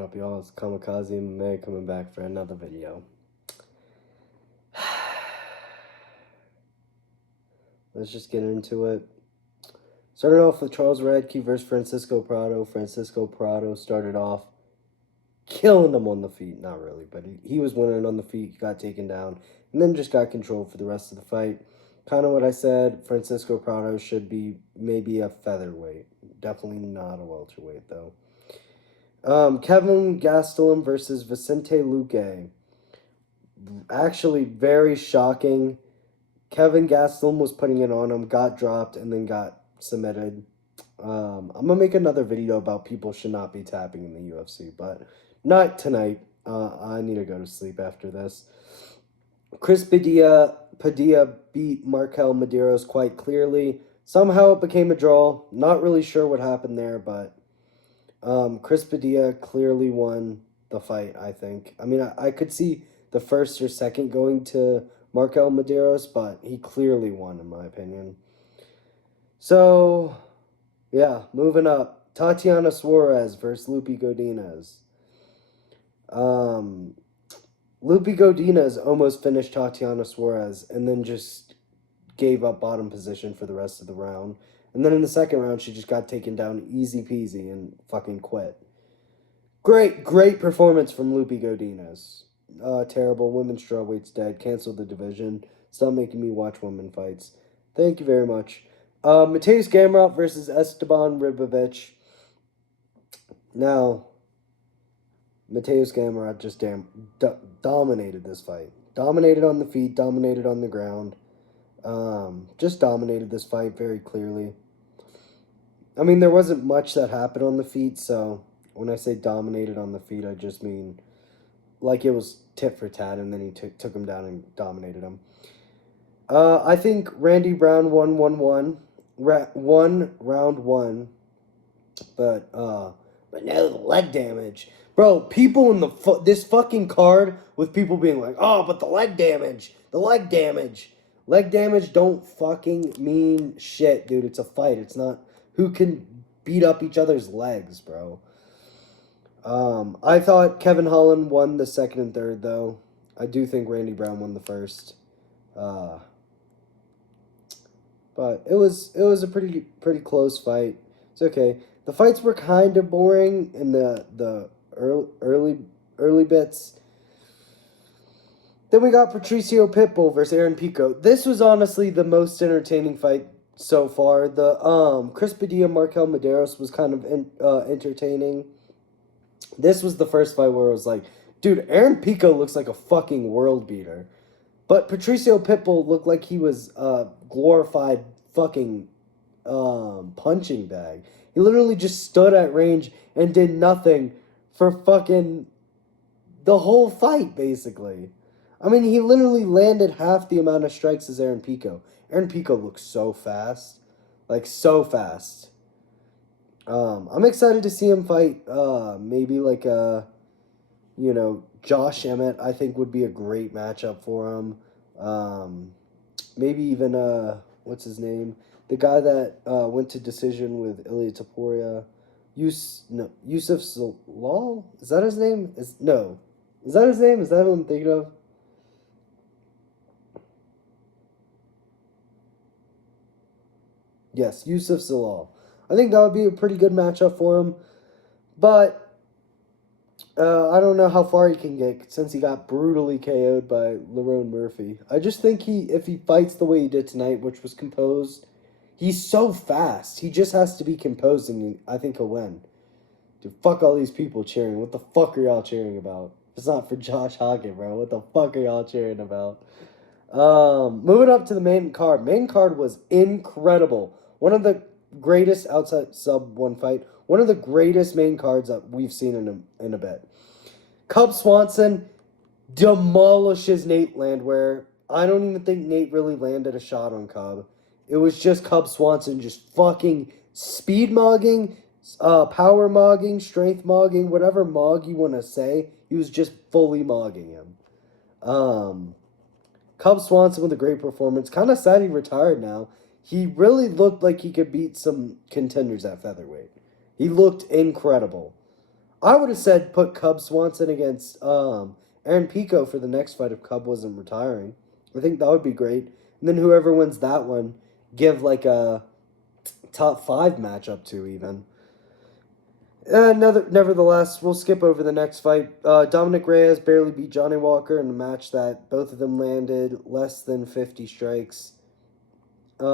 up, y'all? It's Kamikaze MMA coming back for another video. Let's just get into it. Starting off with Charles Radke versus Francisco Prado. Francisco Prado started off killing him on the feet. Not really, but he was winning on the feet. He got taken down and then just got controlled for the rest of the fight. Kind of what I said. Francisco Prado should be maybe a featherweight. Definitely not a welterweight, though. Kevin Gastelum versus Vicente Luque. Actually, very shocking. Kevin Gastelum was putting it on him, got dropped, and then got submitted. I'm going to make another video about people should not be tapping in the UFC, but not tonight. I need to go to sleep after this. Chris Padilla beat Markel Medeiros quite clearly. Somehow it became a draw. Not really sure what happened there, but Chris Padilla clearly won the fight, I think. I mean, I could see the first or second going to Markel Medeiros, but he clearly won, in my opinion. So, yeah, moving up. Tatiana Suarez versus Lupi Godinez. Lupi Godinez almost finished Tatiana Suarez and then just gave up bottom position for the rest of the round. And then in the second round, she just got taken down easy peasy and fucking quit. Great performance from Lupi Godinez. Terrible. Women's strawweight's dead. Canceled the division. Stop making me watch women fights. Thank you very much. Mateus Gamrot versus Esteban Ribovic. Now, Mateus Gamrot just dominated this fight. Dominated on the feet. Dominated on the ground. Just dominated this fight very clearly. I mean, there wasn't much that happened on the feet, so when I say dominated on the feet, I just mean like it was tit for tat, and then he took him down and dominated him. I think Randy Brown won round one, but no leg damage. Bro, people in this fucking card with people being like, oh, but the leg damage. Leg damage don't fucking mean shit, dude. It's a fight. It's not who can beat up each other's legs, bro. I thought Kevin Holland won the second and third, though. I do think Randy Brown won the first. But it was a pretty close fight. It's okay. The fights were kind of boring in the early bits. Then we got Patricio Pitbull versus Aaron Pico. This was honestly the most entertaining fight so far. The Chris Padilla Markel Medeiros was kind of entertaining. This was the first fight where I was like, dude, Aaron Pico looks like a fucking world beater. But Patricio Pitbull looked like he was a glorified fucking punching bag. He literally just stood at range and did nothing for fucking the whole fight, basically. I mean, he literally landed half the amount of strikes as Aaron Pico. Aaron Pico looks so fast. Like, so fast. I'm excited to see him fight, maybe like Josh Emmett, I think would be a great matchup for him. Maybe even, what's his name? The guy that went to decision with Ilia Topuria. Yusuf Salal? Is that his name? Is that his name? Is that who I'm thinking of? Yes, Yusuf Salal. I think that would be a pretty good matchup for him. But I don't know how far he can get since he got brutally KO'd by Lerone Murphy. I just think if he fights the way he did tonight, which was composed, he's so fast. He just has to be composed, and I think he'll win. Dude, fuck all these people cheering. What the fuck are y'all cheering about? It's not for Josh Hockett, bro. What the fuck are y'all cheering about? Moving up to the main card. Main card was incredible. One of the greatest outside sub one fight. One of the greatest main cards that we've seen in a bit. Cub Swanson demolishes Nate Landwehr. I don't even think Nate really landed a shot on Cub. It was just Cub Swanson just fucking speed mogging, power mogging, strength mogging, whatever mog you want to say. He was just fully mogging him. Cub Swanson with a great performance. Kind of sad he retired now. He really looked like he could beat some contenders at featherweight. He looked incredible. I would have said put Cub Swanson against Aaron Pico for the next fight if Cub wasn't retiring. I think that would be great. And then whoever wins that one, give like a top 5 matchup to even. Nevertheless, we'll skip over the next fight. Dominic Reyes barely beat Johnny Walker in a match that both of them landed less than 50 strikes. They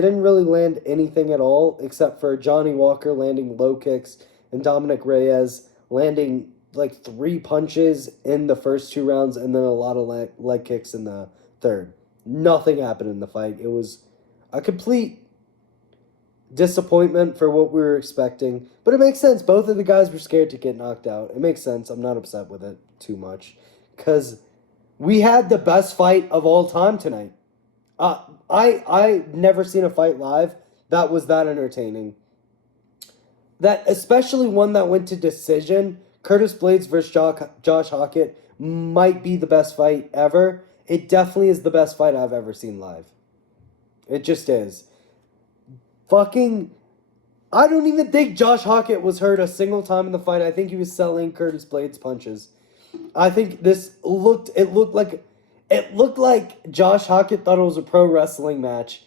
didn't really land anything at all except for Johnny Walker landing low kicks and Dominic Reyes landing like 3 punches in the first 2 rounds and then a lot of leg kicks in the third. Nothing happened in the fight. It was a complete disappointment for what we were expecting. But it makes sense. Both of the guys were scared to get knocked out. It makes sense. I'm not upset with it too much. Because we had the best fight of all time tonight. I never seen a fight live that was that entertaining. That especially one that went to decision. Curtis Blades versus Josh Hockett might be the best fight ever. It definitely is the best fight I've ever seen live. It just is. I don't even think Josh Hockett was hurt a single time in the fight. I think he was selling Curtis Blades punches. I think it looked like Josh Hockett thought it was a pro wrestling match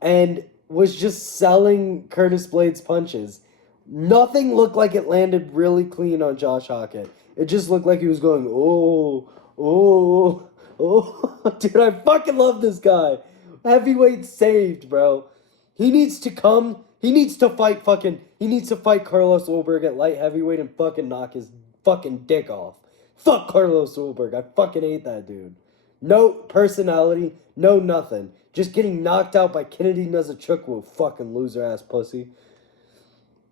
and was just selling Curtis Blades punches. Nothing looked like it landed really clean on Josh Hockett. It just looked like he was going, oh. Dude, I fucking love this guy. Heavyweight saved, bro. He needs to fight Carlos Ulberg at light heavyweight and fucking knock his fucking dick off. Fuck Carlos Ulberg. I fucking hate that dude. No personality, no nothing. Just getting knocked out by Kennedy Nzechukwu, fucking loser ass pussy.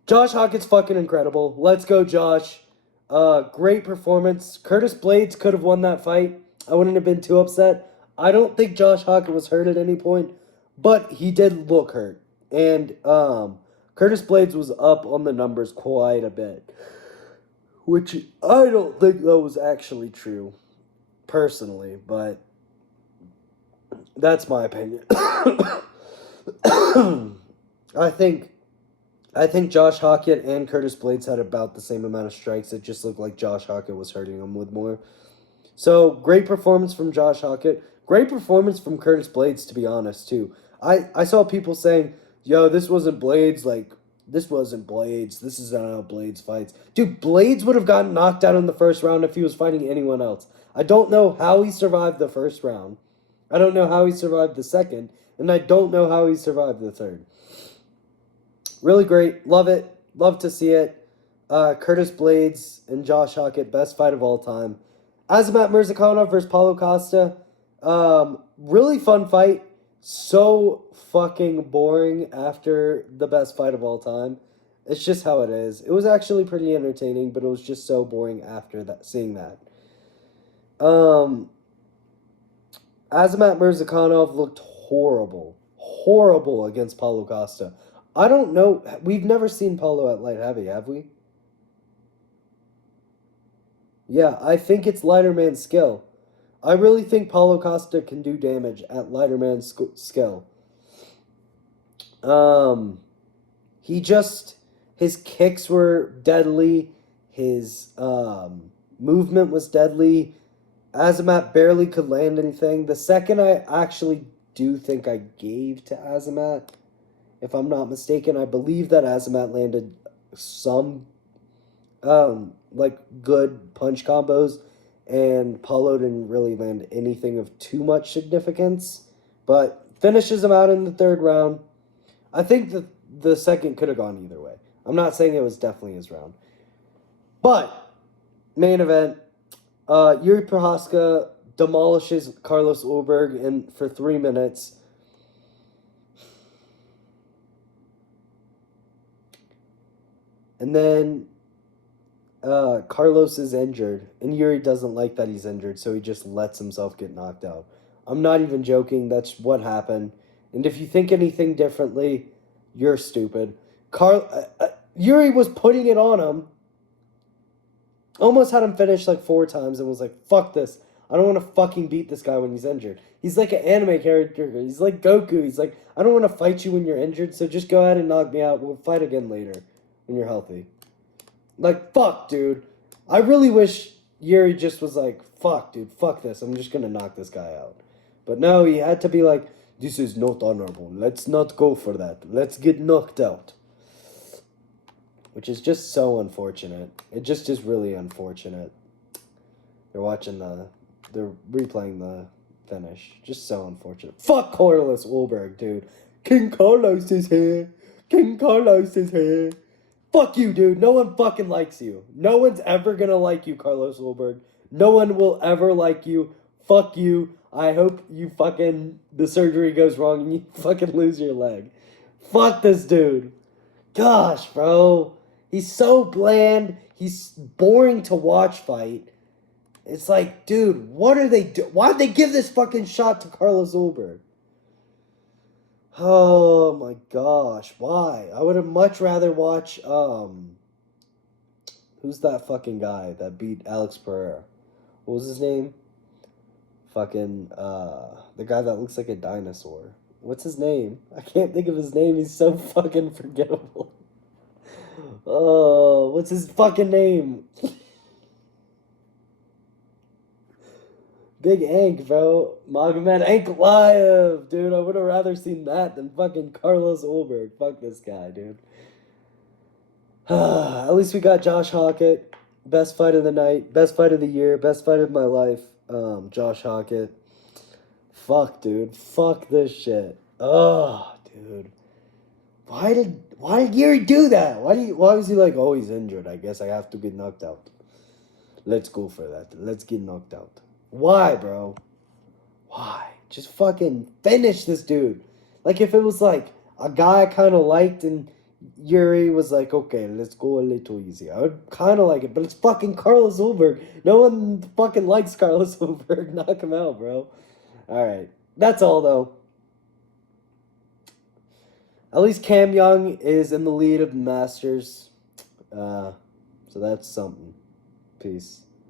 Josh Hockett's fucking incredible. Let's go, Josh. Great performance. Curtis Blades could have won that fight. I wouldn't have been too upset. I don't think Josh Hockett was hurt at any point, but he did look hurt. And Curtis Blades was up on the numbers quite a bit, which I don't think that was actually true, personally, but that's my opinion. I think Josh Hockett and Curtis Blades had about the same amount of strikes. It just looked like Josh Hockett was hurting him with more. So, great performance from Josh Hockett. Great performance from Curtis Blades, to be honest, too. I saw people saying, yo, this wasn't Blades. This is not how Blades fights. Dude, Blades would have gotten knocked out in the first round if he was fighting anyone else. I don't know how he survived the first round. I don't know how he survived the second. And I don't know how he survived the third. Really great. Love it. Love to see it. Curtis Blades and Josh Hockett, best fight of all time. Azamat Murzakanov versus Paulo Costa. Really fun fight. So fucking boring after the best fight of all time. It's just how it is. It was actually pretty entertaining, but it was just so boring after that, seeing that. Azamat Murzakanov looked horrible. Horrible against Paulo Costa. I don't know. We've never seen Paulo at light heavy, have we? Yeah, I think it's lighter man skill. I really think Paulo Costa can do damage at lighter man skill. His kicks were deadly. His movement was deadly. Azamat barely could land anything. The second I actually do think I gave to Azamat, if I'm not mistaken, I believe that Azamat landed some good punch combos, and Paulo didn't really land anything of too much significance, but finishes him out in the third round. I think that the second could have gone either way. I'm not saying it was definitely his round. But, main event, Jiri Prochazka demolishes Carlos Ulberg for 3 minutes. And then Carlos is injured, and Jiri doesn't like that he's injured, so he just lets himself get knocked out. I'm not even joking. That's what happened. And if you think anything differently, you're stupid. Jiri was putting it on him. Almost had him finish 4 times and was like, fuck this. I don't want to fucking beat this guy when he's injured. He's like an anime character. He's like Goku. He's like, I don't want to fight you when you're injured, so just go ahead and knock me out. We'll fight again later when you're healthy. Like, fuck, dude. I really wish Jiri just was like, fuck, dude, fuck this. I'm just gonna knock this guy out. But no, he had to be like, this is not honorable. Let's not go for that. Let's get knocked out. Which is just so unfortunate. It just is really unfortunate. They're replaying the finish. Just so unfortunate. Fuck Carlos Ulberg, dude. King Carlos is here. King Carlos is here. Fuck you, dude. No one fucking likes you. No one's ever gonna like you, Carlos Ulberg. No one will ever like you. Fuck you. I hope you the surgery goes wrong and you fucking lose your leg. Fuck this dude. Gosh, bro. He's so bland. He's boring to watch fight. It's like, dude, what are they do? Why'd they give this fucking shot to Carlos Ulberg? Oh my gosh, why? I would have much rather watch who's that fucking guy that beat Alex Pereira? What was his name? Fucking the guy that looks like a dinosaur. What's his name? I can't think of his name. He's so fucking forgettable. Oh, what's his fucking name? Big Ank, bro. Magomed Ankalaev, dude. I would have rather seen that than fucking Carlos Ulberg. Fuck this guy, dude. At least we got Josh Hockett. Best fight of the night. Best fight of the year. Best fight of my life. Josh Hockett. Fuck, dude. Fuck this shit. Oh, dude. Why did Jiri do that? Why was he like, oh, he's injured. I guess I have to get knocked out. Let's go for that. Let's get knocked out. Why, bro? Why? Just fucking finish this dude. Like, if it was like a guy I kind of liked and Jiri was like, okay, let's go a little easy, I would kind of like it. But it's fucking Carlos Ulberg. No one fucking likes Carlos Ulberg. Knock him out, bro. All right. That's all, though. At least Cam Young is in the lead of the Masters. So that's something. Peace.